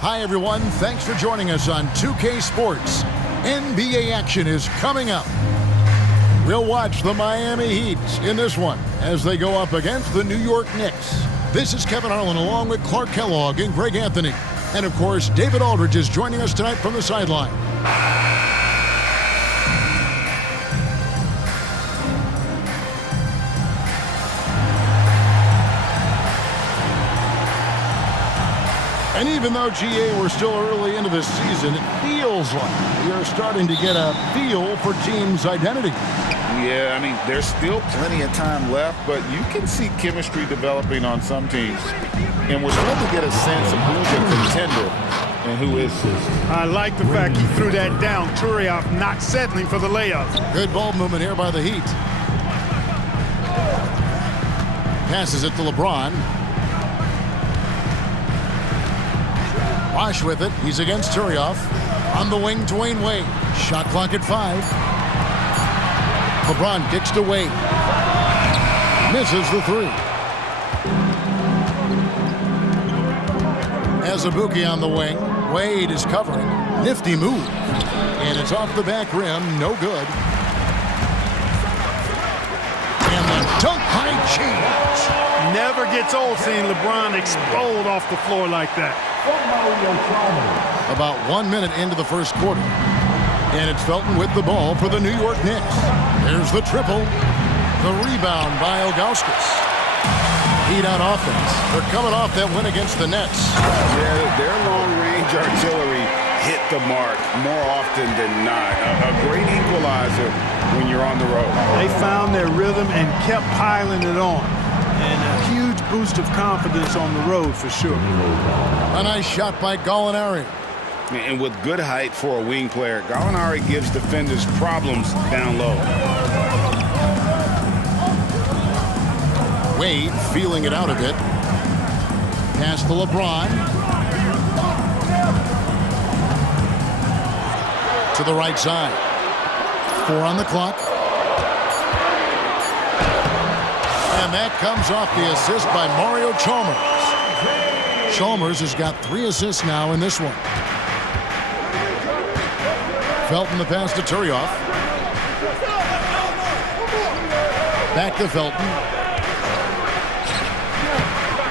Hi, everyone. Thanks for joining us on 2K Sports. NBA action is coming up. We'll watch the Miami Heat in this one as they go up against the New York Knicks. This is Kevin Harlan along with Clark Kellogg and Greg Anthony. And, of course, David Aldridge is joining us tonight from the sideline. And even though, GA, we're still early into this season, it feels like we are starting to get a feel for teams' identity. Yeah, I mean, there's still plenty of time left, but you can see chemistry developing on some teams. And we're starting to get a sense of who's a contender and who isn't. I like the fact he threw that down. Turiaf not settling for the layup. Good ball movement here by the Heat. Passes it to LeBron. Bosh with it. He's against Turiaf. On the wing, Dwayne Wade. Shot clock at 5. LeBron kicks to Wade. Misses the 3. Azubuike on the wing. Wade is covering. Nifty move. And it's off the back rim. No good. And the dunk by James. Never gets old seeing LeBron explode off the floor like that. About 1 minute into the first quarter. And it's Felton with the ball for the New York Knicks. There's the triple. The rebound by Ilgauskas. Heat on offense. They're coming off that win against the Nets. Yeah, their long-range artillery hit the mark more often than not. A great equalizer when you're on the road. They found their rhythm and kept piling it on. And a huge boost of confidence on the road for sure. A nice shot by Gallinari. And with good height for a wing player, Gallinari gives defenders problems down low. Wade feeling it out a bit. Pass to LeBron. To the right side. 4 on the clock. And that comes off the assist by Mario Chalmers. Chalmers has got 3 assists now in this one. Felton the pass to Turiaf. Back to Felton.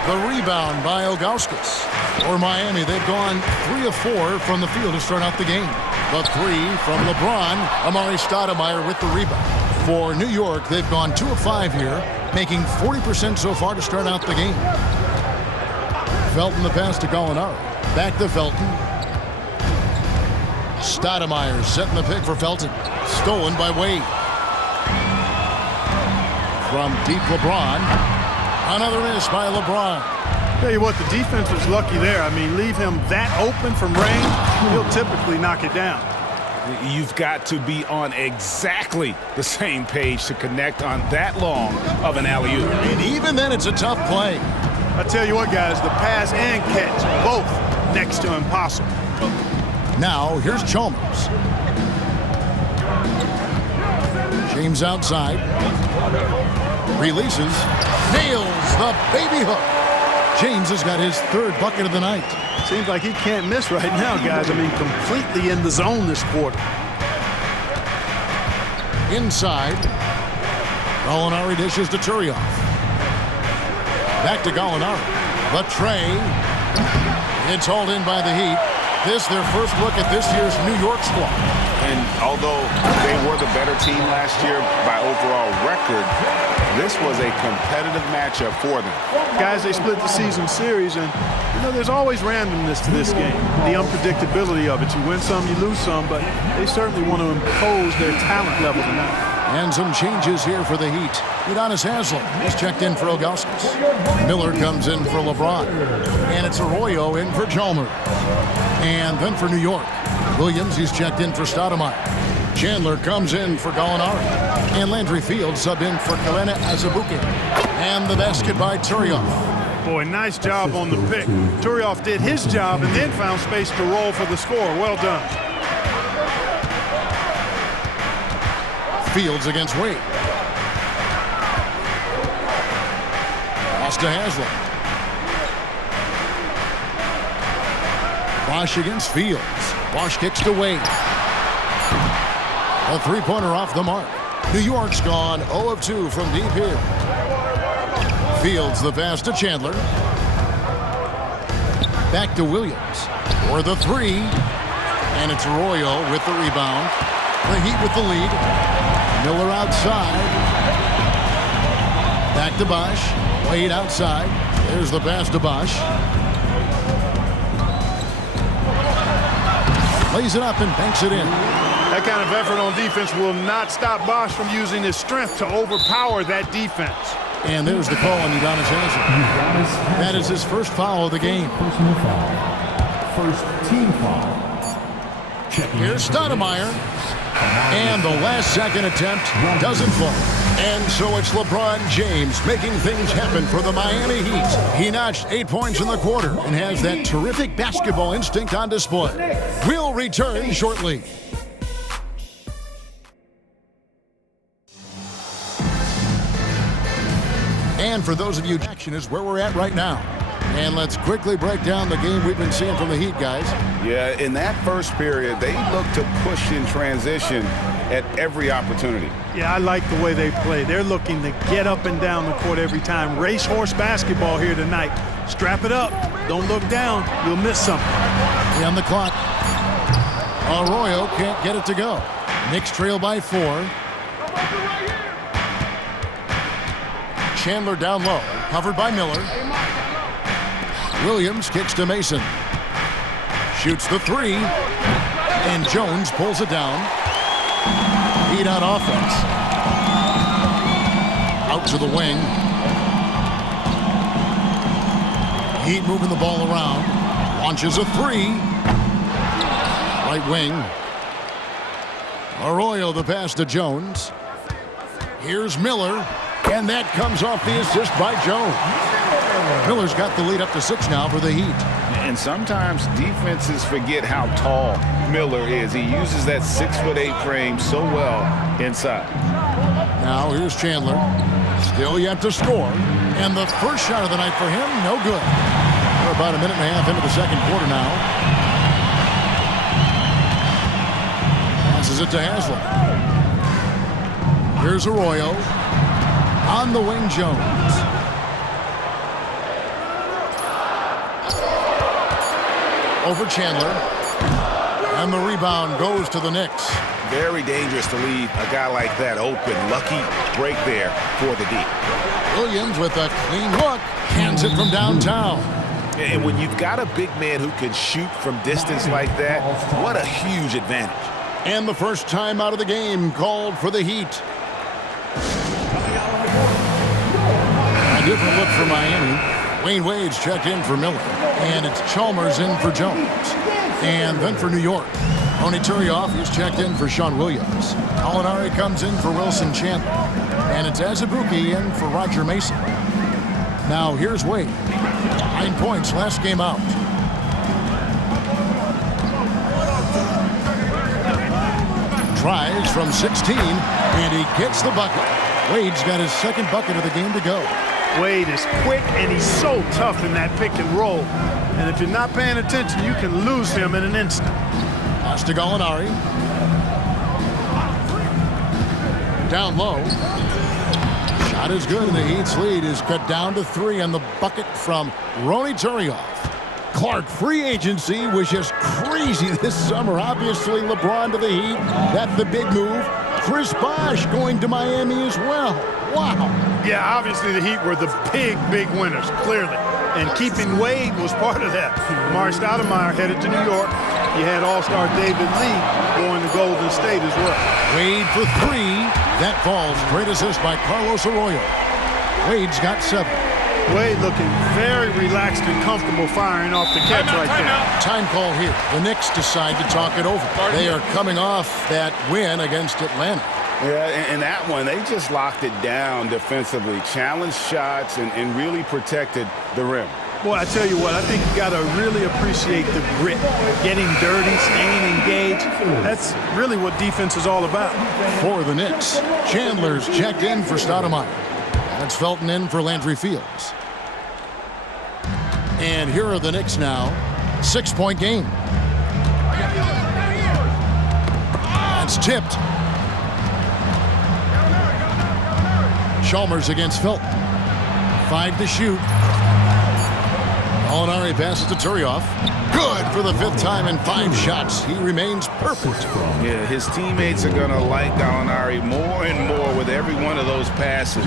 The rebound by Ilgauskas. For Miami, they've gone 3 of 4 from the field to start out the game. The 3 from LeBron. Amari Stoudemire with the rebound. For New York, they've gone 2 of 5 here, making 40% so far to start out the game. Felton the pass to Gallinari. Back to Felton. Stoudemire setting the pick for Felton. Stolen by Wade. From deep LeBron. Another miss by LeBron. Tell you what, the defense was lucky there. I mean, leave him that open from range, he'll typically knock it down. You've got to be on exactly the same page to connect on that long of an alley-oop. And even then, it's a tough play. I tell you what, guys, the pass and catch, both next to impossible. Now, here's Chalmers. James outside. Releases. Nails the baby hook. James has got his 3rd bucket of the night. Seems like he can't miss right now, guys. I mean, completely in the zone this quarter. Inside. Gallinari dishes to Turiaf. Back to Gallinari. The tray. It's hauled in by the Heat. This their first look at this year's New York squad. And although they were the better team last year by overall record, this was a competitive matchup for them. Guys, they split the season series, and, you know, there's always randomness to this game. The unpredictability of it. You win some, you lose some, but they certainly want to impose their talent level tonight. And some changes here for the Heat. Udonis Haslem is checked in for Ilgauskas. Miller comes in for LeBron. And it's Arroyo in for Chalmers. And then for New York, Williams, he's checked in for Stoudemire. Chandler comes in for Gallinari. And Landry Fields sub in for Kelenna Azubuike. And the basket by Turiaf. Boy, nice job on the pick. Turiaf did his job and then found space to roll for the score. Well done. Fields against Wade. Pass to Haslem. Bosch against Fields. Bosch kicks to Wade. A three-pointer off the mark. New York's gone 0 of 2 from deep here. Fields the pass to Chandler. Back to Williams for the three. And it's Arroyo with the rebound. The Heat with the lead. Miller outside. Back to Bosch. Wade outside. There's the pass to Bosch. Lays it up and banks it in. That kind of effort on defense will not stop Bosch from using his strength to overpower that defense. And there's the call on Udonis Haslem. That is his first foul of the game. Personal foul. First team foul. Here's Stoudemire. And the last second attempt doesn't fall. And so it's LeBron James making things happen for the Miami Heat. He notched 8 points in the quarter and has that terrific basketball instinct on display. We'll return shortly. And for those of you, action is where we're at right now. And let's quickly break down the game we've been seeing from the Heat, guys. Yeah, in that first period, they looked to push in transition at every opportunity. Yeah, I like the way they play. They're looking to get up and down the court every time. Racehorse basketball here tonight. Strap it up. Don't look down. You'll miss something. On the clock. Arroyo can't get it to go. Knicks trail by 4. Chandler down low. Covered by Miller. Williams kicks to Mason. Shoots the three. And Jones pulls it down. Heat on offense. Out to the wing. Heat moving the ball around. Launches a three. Right wing. Arroyo the pass to Jones. Here's Miller. And that comes off the assist by Jones. Miller's got the lead up to 6 now for the Heat. And sometimes defenses forget how tall Miller is. He uses that 6'8" frame so well inside. Now here's Chandler. Still yet to score. And the first shot of the night for him, no good. We're about a minute and a half into the second quarter now. Passes it to Haslem. Here's Arroyo. On the wing, Jones. Over Chandler. And the rebound goes to the Knicks. Very dangerous to leave a guy like that open. Lucky break there for the D. Williams with a clean look. Cans it from downtown. And when you've got a big man who can shoot from distance like that, what a huge advantage. And the first time out of the game called for the Heat. A different look for Miami. Wayne Wade's checked in for Miller. And it's Chalmers in for Jones. And then for New York, Tony Turioff is checked in for Sean Williams. Alinari comes in for Wilson Chandler. And it's Azubuike in for Roger Mason. Now here's Wade. 9 points last game out. Tries from 16, and he gets the bucket. Wade's got his second bucket of the game to go. Wade is quick, and he's so tough in that pick and roll. And if you're not paying attention, you can lose him in an instant. Pass to Gallinari. Down low. Shot is good, and the Heat's lead is cut down to 3 on the bucket from Ronny Turioff. Clark, free agency was just crazy this summer. Obviously, LeBron to the Heat. That's the big move. Chris Bosh going to Miami as well. Wow. Yeah, obviously the Heat were the big winners, clearly. And keeping Wade was part of that. Amar'e Stoudemire headed to New York. You had All-Star David Lee going to Golden State as well. Wade for 3. That falls. Great assist by Carlos Arroyo. Wade's got 7. Wade looking very relaxed and comfortable firing off the catch right there. Time call here. The Knicks decide to talk it over. They are coming off that win against Atlanta. Yeah, and that one, they just locked it down defensively, challenged shots, and really protected the rim. Boy, I tell you what, I think you got to really appreciate the grit, getting dirty, staying engaged. That's really what defense is all about. For the Knicks, Chandler's checked in for Stoudemire. That's Felton in for Landry Fields. And here are the Knicks now. 6-point game. That's tipped. Chalmers against Felton. 5 to shoot. Gallinari passes to Turioff. Good for the 5th time in 5 shots. He remains perfect. Yeah, his teammates are going to like Gallinari more and more with every one of those passes.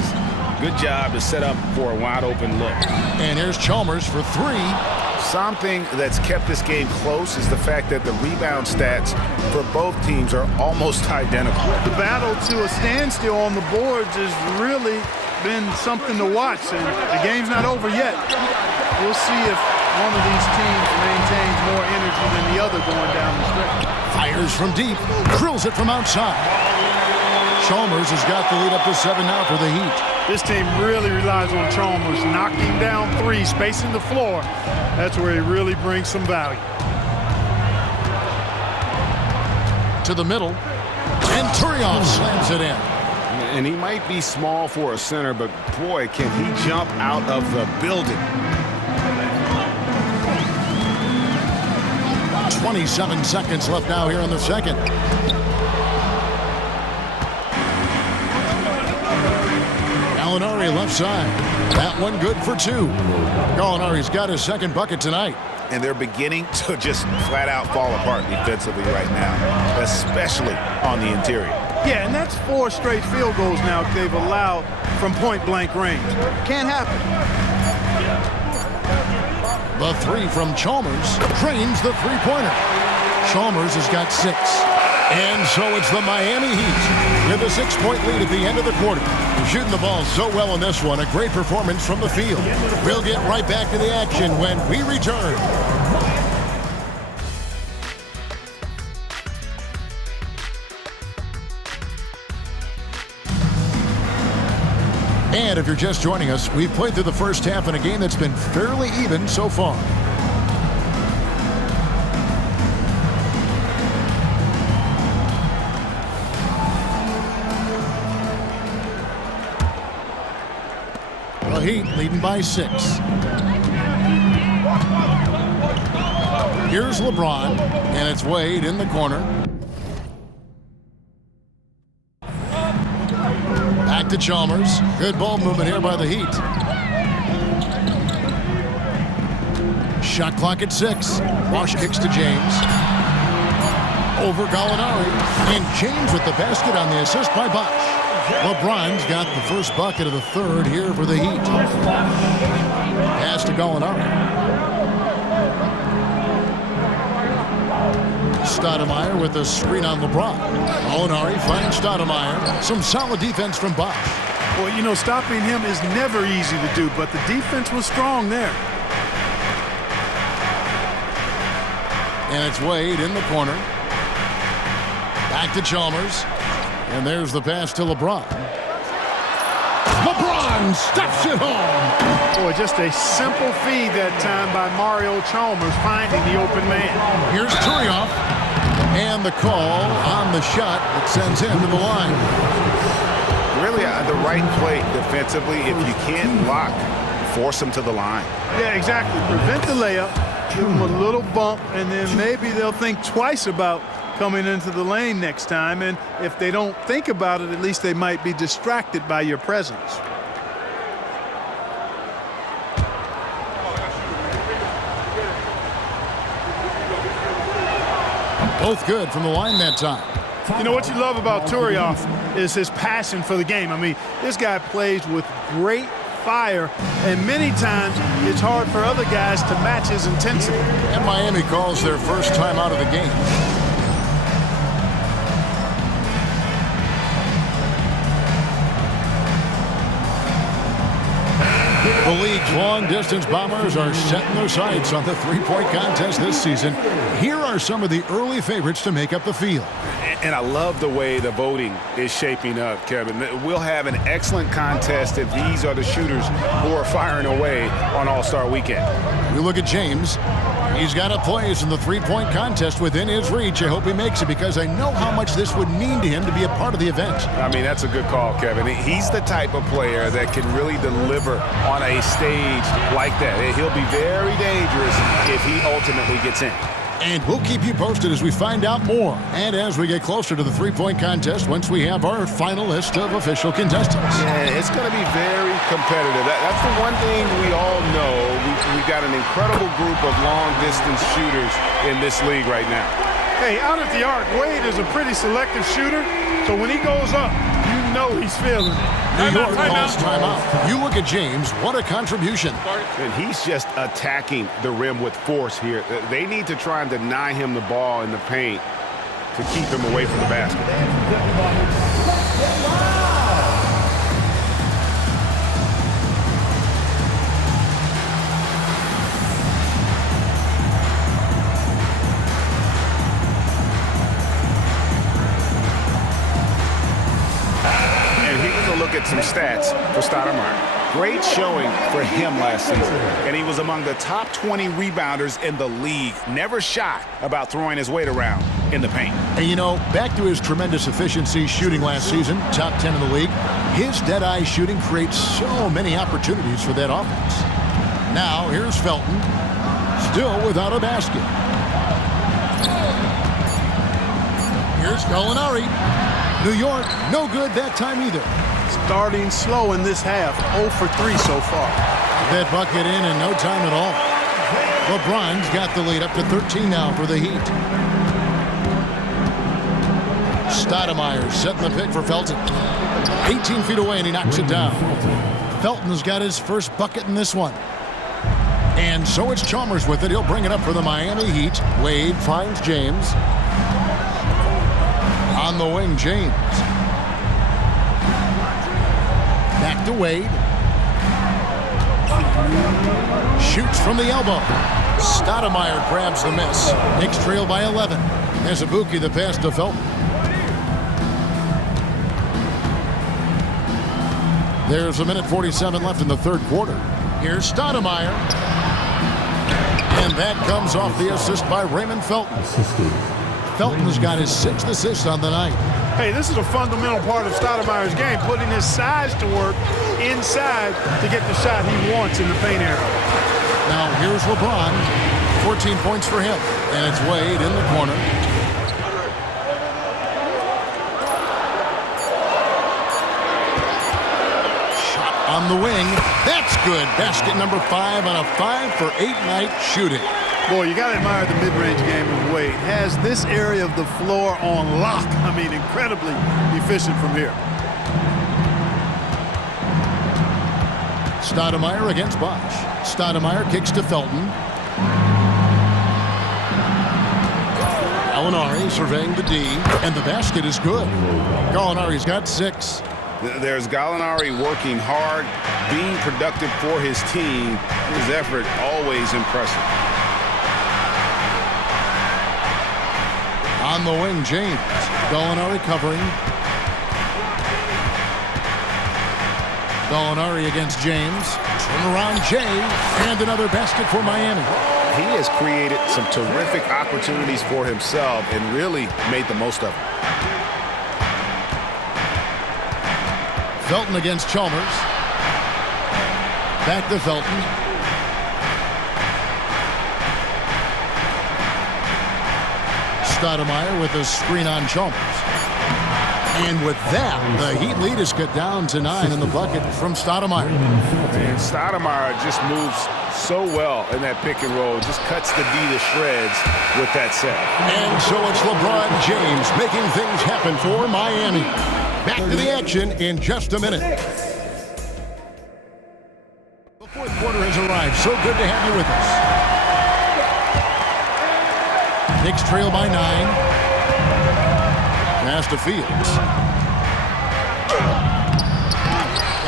Good job to set up for a wide-open look. And here's Chalmers for 3. Something that's kept this game close is the fact that the rebound stats for both teams are almost identical. The battle to a standstill on the boards has really been something to watch, and the game's not over yet. We'll see if one of these teams maintains more energy than the other going down the stretch. Fires from deep, drills it from outside. Chalmers has got the lead up to 7 now for the Heat. This team really relies on Chalmers knocking down 3, spacing the floor. That's where he really brings some value. To the middle, and Turioff slams it in. And he might be small for a center, but boy, can he jump out of the building. 27 seconds left now here in the second. Gallinari left side. That one good for 2. Gallinari's got his 2nd bucket tonight. And they're beginning to just flat out fall apart defensively right now, especially on the interior. Yeah, and that's 4 straight field goals now they've allowed from point-blank range. Can't happen. The 3 from Chalmers drains the 3-pointer. Chalmers has got 6. And so it's the Miami Heat with a 6-point lead at the end of the quarter. Shooting the ball so well in this one. A great performance from the field. We'll get right back to the action when we return. And if you're just joining us, we've played through the first half in a game that's been fairly even so far. The Heat leading by 6. Here's LeBron, and it's Wade in the corner. Back to Chalmers. Good ball movement here by the Heat. Shot clock at 6. Bosh kicks to James. Over Gallinari. And James with the basket on the assist by Bosh. LeBron's got the first bucket of the 3rd here for the Heat. Pass to Gallinari. Stoudemire with a screen on LeBron. Gallinari finds Stoudemire. Some solid defense from Bosh. Well, you know, stopping him is never easy to do, but the defense was strong there. And it's Wade in the corner. Back to Chalmers. And there's the pass to LeBron. LeBron stuffs it home. Boy, just a simple feed that time by Mario Chalmers finding the open man. Here's Turioff. And the call on the shot that sends him to the line. Really, the right play defensively. If you can't block, force him to the line. Yeah, exactly. Prevent the layup, give him a little bump, and then maybe they'll think twice about coming into the lane next time. And if they don't think about it, at least they might be distracted by your presence. Both good from the line that time. You know what you love about Turioff is his passion for the game. I mean, this guy plays with great fire, and many times it's hard for other guys to match his intensity. And Miami calls their first time out of the game. The league's long-distance bombers are setting their sights on the three-point contest this season. Here are some of the early favorites to make up the field. And I love the way the voting is shaping up, Kevin. We'll have an excellent contest if these are the shooters who are firing away on All-Star Weekend. We look at James. He's got a place in the three-point contest within his reach. I hope he makes it because I know how much this would mean to him to be a part of the event. I mean, that's a good call, Kevin. He's the type of player that can really deliver on a stage like that. He'll be very dangerous if he ultimately gets in. And we'll keep you posted as we find out more and as we get closer to the three-point contest once we have our final list of official contestants. Yeah, it's going to be very competitive. That's the one thing we all know. We've got an incredible group of long-distance shooters in this league right now. Hey, out at the arc, Wade is a pretty selective shooter, so when he goes up, you know he's feeling it. New York calls timeout. You look at James, what a contribution. And he's just attacking the rim with force here. They need to try and deny him the ball in the paint to keep him away from the basket. At some stats for Stoudemire. Great showing for him last season, and he was among the top 20 rebounders in the league. Never shy about throwing his weight around in the paint. And you know, back to his tremendous efficiency shooting last season, top 10 in the league, his dead-eye shooting creates so many opportunities for that offense. Now, here's Felton, still without a basket. Here's Gallinari. New York, no good that time either. Starting slow in this half, 0 for 3 so far. That bucket in no time at all. LeBron's got the lead up to 13 now for the Heat. Stoudemire setting the pick for Felton. 18 feet away and he knocks it down. Felton's got his first bucket in this one. And so it's Chalmers with it. He'll bring it up for the Miami Heat. Wade finds James. On the wing, James. Back to Wade. Shoots from the elbow. Stoudemire grabs the miss. Knicks trail by 11. There's Azubuike the pass to Felton. There's a minute 47 left in the third quarter. Here's Stoudemire. And that comes off the assist by Raymond Felton. Felton's got his 6th assist on the night. Hey, this is a fundamental part of Stoudemire's game, putting his size to work inside to get the shot he wants in the paint area. Now here's LeBron. 14 points for him. And it's Wade in the corner. Shot on the wing. That's good. Basket number 5 on a 5-for-8 night shooting. Boy, you got to admire the mid-range game of Wade. Has this area of the floor on lock. I mean, incredibly efficient from here. Stoudemire against Bosch. Stoudemire kicks to Felton. Gallinari surveying the D, and the basket is good. Gallinari's got 6. There's Gallinari working hard, being productive for his team. His effort always impressive. On the wing, James. Gallinari covering. Gallinari against James. Turn around, Jay. And another basket for Miami. He has created some terrific opportunities for himself and really made the most of them. Felton against Chalmers. Back to Felton. Stoudemire with a screen on Chalmers. And with that, the Heat lead is cut down to 9 in the bucket from Stoudemire. And Stoudemire just moves so well in that pick and roll. Just cuts the D to shreds with that set. And so it's LeBron James making things happen for Miami. Back to the action in just a minute. The fourth quarter has arrived. So good to have you with us. Knicks trail by 9. Pass to Fields.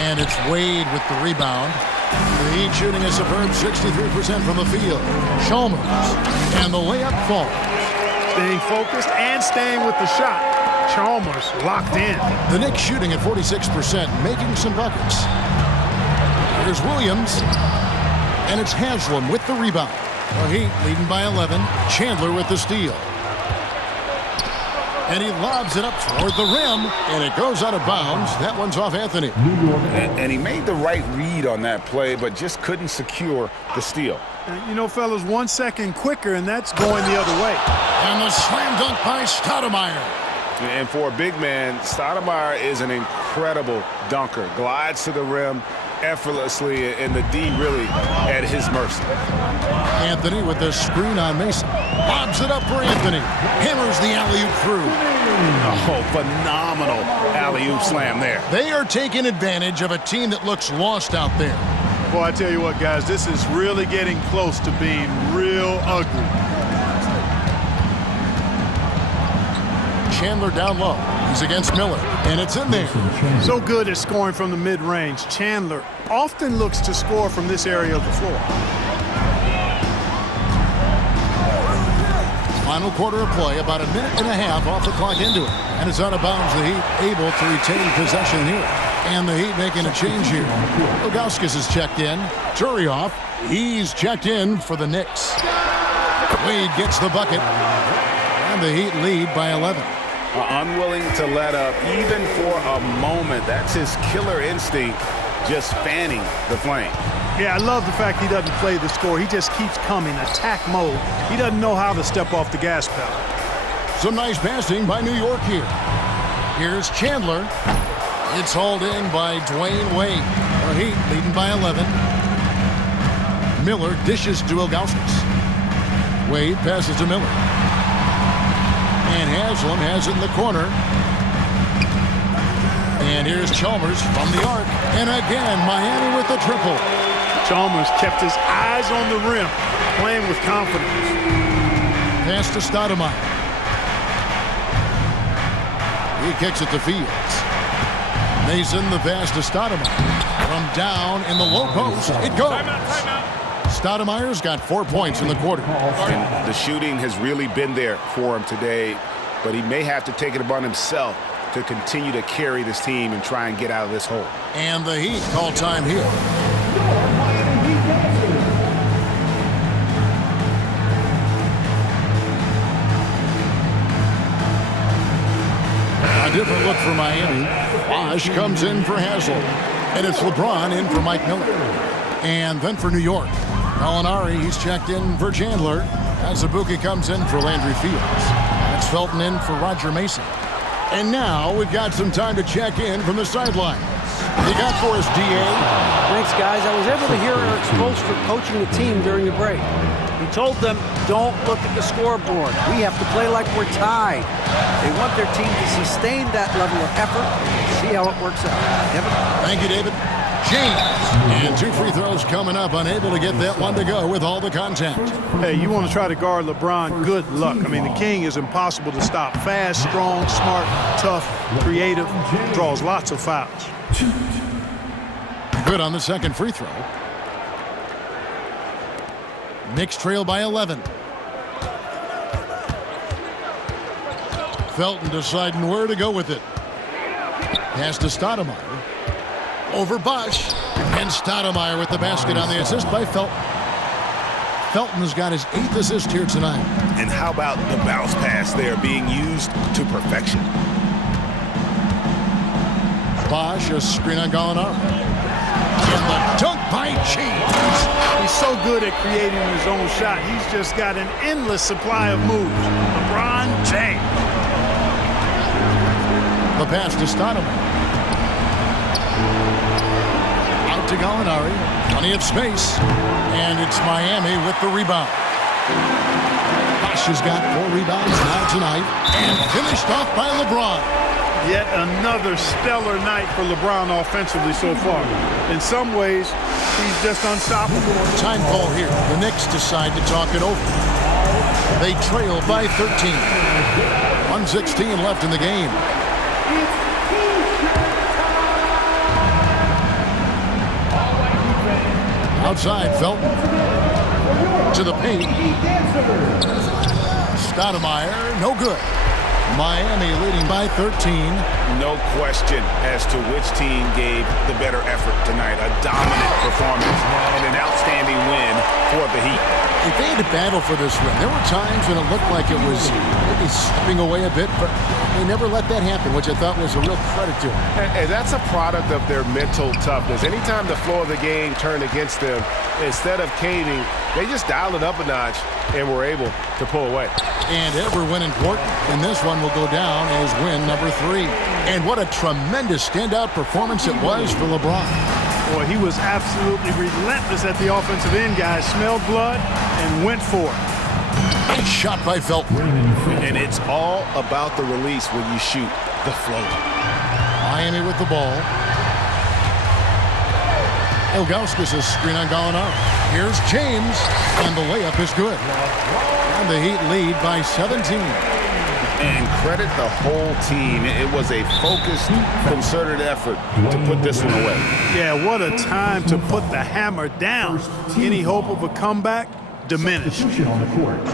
And it's Wade with the rebound. The Heat shooting a superb 63% from the field. Chalmers. And the layup falls. Staying focused and staying with the shot. Chalmers locked in. The Knicks shooting at 46%, making some buckets. Here's Williams. And it's Haslam with the rebound. The Heat leading by 11. Chandler with the steal. And he lobs it up toward the rim, and it goes out of bounds. That one's off Anthony. And he made the right read on that play, but just couldn't secure the steal. You know, fellas, 1 second quicker, and that's going the other way. And the slam dunk by Stoudemire. And for a big man, Stoudemire is an incredible dunker. Glides to the rim effortlessly, and the D really at his mercy. Anthony with the screen on Mason. Lobs it up for Anthony. Hammers the alley-oop through. Oh, phenomenal alley-oop slam there. They are taking advantage of a team that looks lost out there. Boy, I tell you what, guys, this is really getting close to being real ugly. Chandler down low. He's against Miller, and it's in there. So good at scoring from the mid-range. Chandler often looks to score from this area of the floor. Final quarter of play, about a minute and a half off the clock into it. And it's out of bounds. The Heat able to retain possession here. And the Heat making a change here. Ilgauskas is checked in. Turioff, he's checked in for the Knicks. Wade gets the bucket. And the Heat lead by 11. Unwilling to let up even for a moment. That's his killer instinct, just fanning the flame. Yeah, I love the fact he doesn't play the score. He just keeps coming, attack mode. He doesn't know how to step off the gas pedal. Some nice passing by New York here. Here's Chandler. It's hauled in by Dwayne Wade. The Heat leading by 11. Miller dishes to Ilgauskas. Wade passes to Miller. And Haslam has it in the corner. And here's Chalmers from the arc. And again, Miami with the triple. Chalmers kept his eyes on the rim, playing with confidence. Pass to Stoudemire. He kicks it to Fields. Mason the pass to Stoudemire. From down in the low post, it goes. Stoudemire's got 4 points in the quarter. And the shooting has really been there for him today, but he may have to take it upon himself to continue to carry this team and try and get out of this hole. And the Heat call time here. A different look for Miami. Bosh comes in for Haslem. And it's LeBron in for Mike Miller. And then for New York, Gallinari, he's checked in for Chandler. Azubuike comes in for Landry Fields. That's Felton in for Roger Mason. And now we've got some time to check in from the sideline. You got for us, D.A.? Thanks, guys. I was able to hear Eric Spoelstra coaching the team during the break. He told them, don't look at the scoreboard. We have to play like we're tied. They want their team to sustain that level of effort and see how it works out. Kevin? Thank you, David. James. And 2 free throws coming up, unable to get that one to go with all the contact. Hey, you want to try to guard LeBron, good luck. I mean, the King is impossible to stop. Fast, strong, smart, tough, creative, draws lots of fouls. Good on the second free throw. Knicks trail by 11. Felton deciding where to go with it. Pass to Stoudemire. Over Bosh. And Stoudemire with the basket on the assist by Felton. Felton has got his 8th assist here tonight. And how about the bounce pass there being used to perfection? Bosh, a screen on Gallinari. And the dunk by James. He's so good at creating his own shot. He's just got an endless supply of moves. LeBron James. The pass to Stoudemire. Out to Gallinari. Plenty of space. And it's Miami with the rebound. Bosh has got 4 rebounds now tonight. And finished off by LeBron. Yet another stellar night for LeBron offensively so far. In some ways, he's just unstoppable. Time call here. The Knicks decide to talk it over. They trail by 13. 1:16 left in the game. Outside, Felton. To the paint. Stoudemire, no good. Miami leading by 13. No question as to which team gave the better effort tonight. A dominant performance and an outstanding win for the Heat. If they had to battle for this win, there were times when it looked like it was maybe slipping away a bit, but they never let that happen, which I thought was a real credit to them. And that's a product of their mental toughness. Anytime the flow of the game turned against them, instead of caving, they just dialed it up a notch and were able to pull away. And every win important, and this one will go down as win number 3. And what a tremendous standout performance it was for LeBron. Boy, he was absolutely relentless at the offensive end, guys. Smelled blood and went for it. Nice shot by Felton. And it's all about the release when you shoot the flow. Miami with the ball. Ilgauskas' screen on Gallinari. Here's James, and the layup is good. And the Heat lead by 17. And credit the whole team. It was a focused, concerted effort to put this one away. Yeah, what a time to put the hammer down. Any hope of a comeback diminished. Substitution on the court.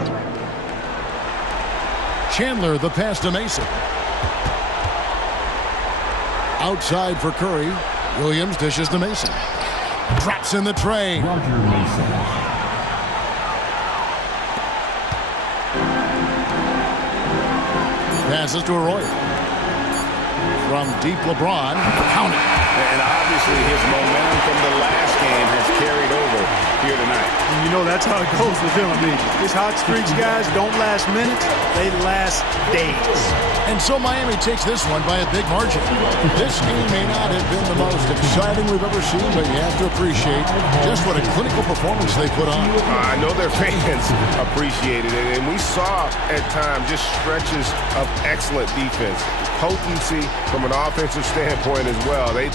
Chandler, the pass to Mason. Outside for Curry. Williams dishes to Mason. Drops in the tray. Roger Mason. Passes to Arroyo. From deep, LeBron. Count it. And obviously his momentum from the last game has carried over here tonight. And you know, that's how it goes with him. I mean, his hot streaks, guys, don't last minutes. They last days. And so Miami takes this one by a big margin. This game may not have been the most exciting we've ever seen, but you have to appreciate just what a clinical performance they put on. I know their fans appreciated it, and we saw at times just stretches of excellent defense, potency from an offensive standpoint as well. They